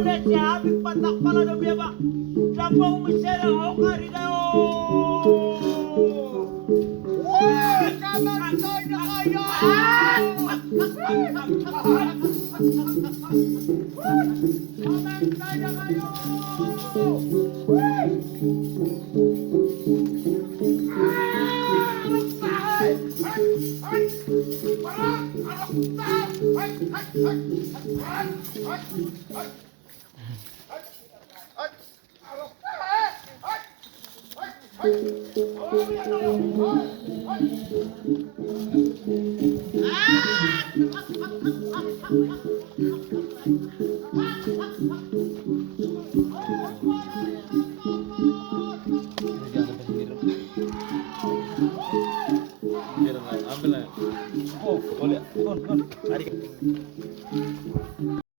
si aming patakpala na biyaba. Siya po umisera o karigayo. Kamantay na kayo! Kamantay na kayo! Ambil lah. Oh, boleh. Kon.